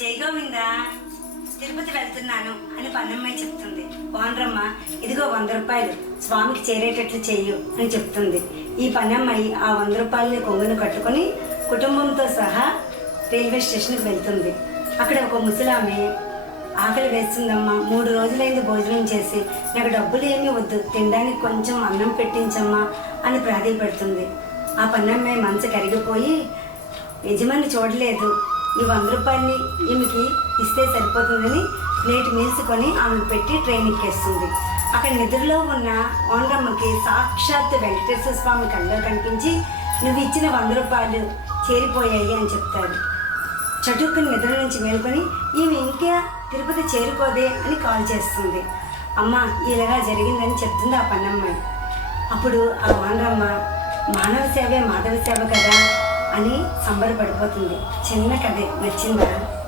జై గోవింద. తిరుపతి వెళ్తున్నాను అని పన్నమ్మాయి చెప్తుంది. వానరమ్మ ఇదిగో వంద రూపాయలు. స్వామికి చేరేటట్లు చెయ్యు అని చెప్తుంది. ఈ పన్నమ్మాయి ఆ వంద రూపాయలని కొంగును కట్టుకొని కుటుంబంతో సహా రైల్వే స్టేషన్కి వెళ్తుంది. అక్కడ ఒక ముసలామె ఆకలి వేస్తుందమ్మా. మూడు రోజులైంది భోజనం చేసి. నాకు డబ్బులు ఏమీ వద్దు. తినడానికి కొంచెం అన్నం పెట్టించమ్మా అని ప్రాధేయపడుతుంది. ఆ పన్నమ్మాయి మనసు కరిగిపోయి యజమాని చూడలేదు. ఈ వంద రూపాయలని ఈమెకి ఇస్తే సరిపోతుందని ప్లేట్ మీల్స్ ఆమెను పెట్టి ట్రైన్ ఎక్కేస్తుంది. అక్కడ నిద్రలో ఉన్న ఓనరమ్మకి సాక్షాత్ వెంకటేశ్వర స్వామి కళ్ళలో కనిపించి నువ్వు ఇచ్చిన వంద రూపాయలు చేరిపోయాయి అని చెప్తాడు. చటుక్కుని నిద్ర నుంచి మేల్కొని ఈమె ఇంకా తిరుపతి చేరుకోదే అని కాల్ చేస్తుంది. అమ్మ ఇలాగా జరిగిందని చెప్తుంది ఆ పన్నమ్మాయి? అప్పుడు ఆ వానరమ్మ మానవ సేవే మాధవ సేవ కదా? అని సంబరపడిపోతుంది. చిన్న కథ. నచ్చిందా?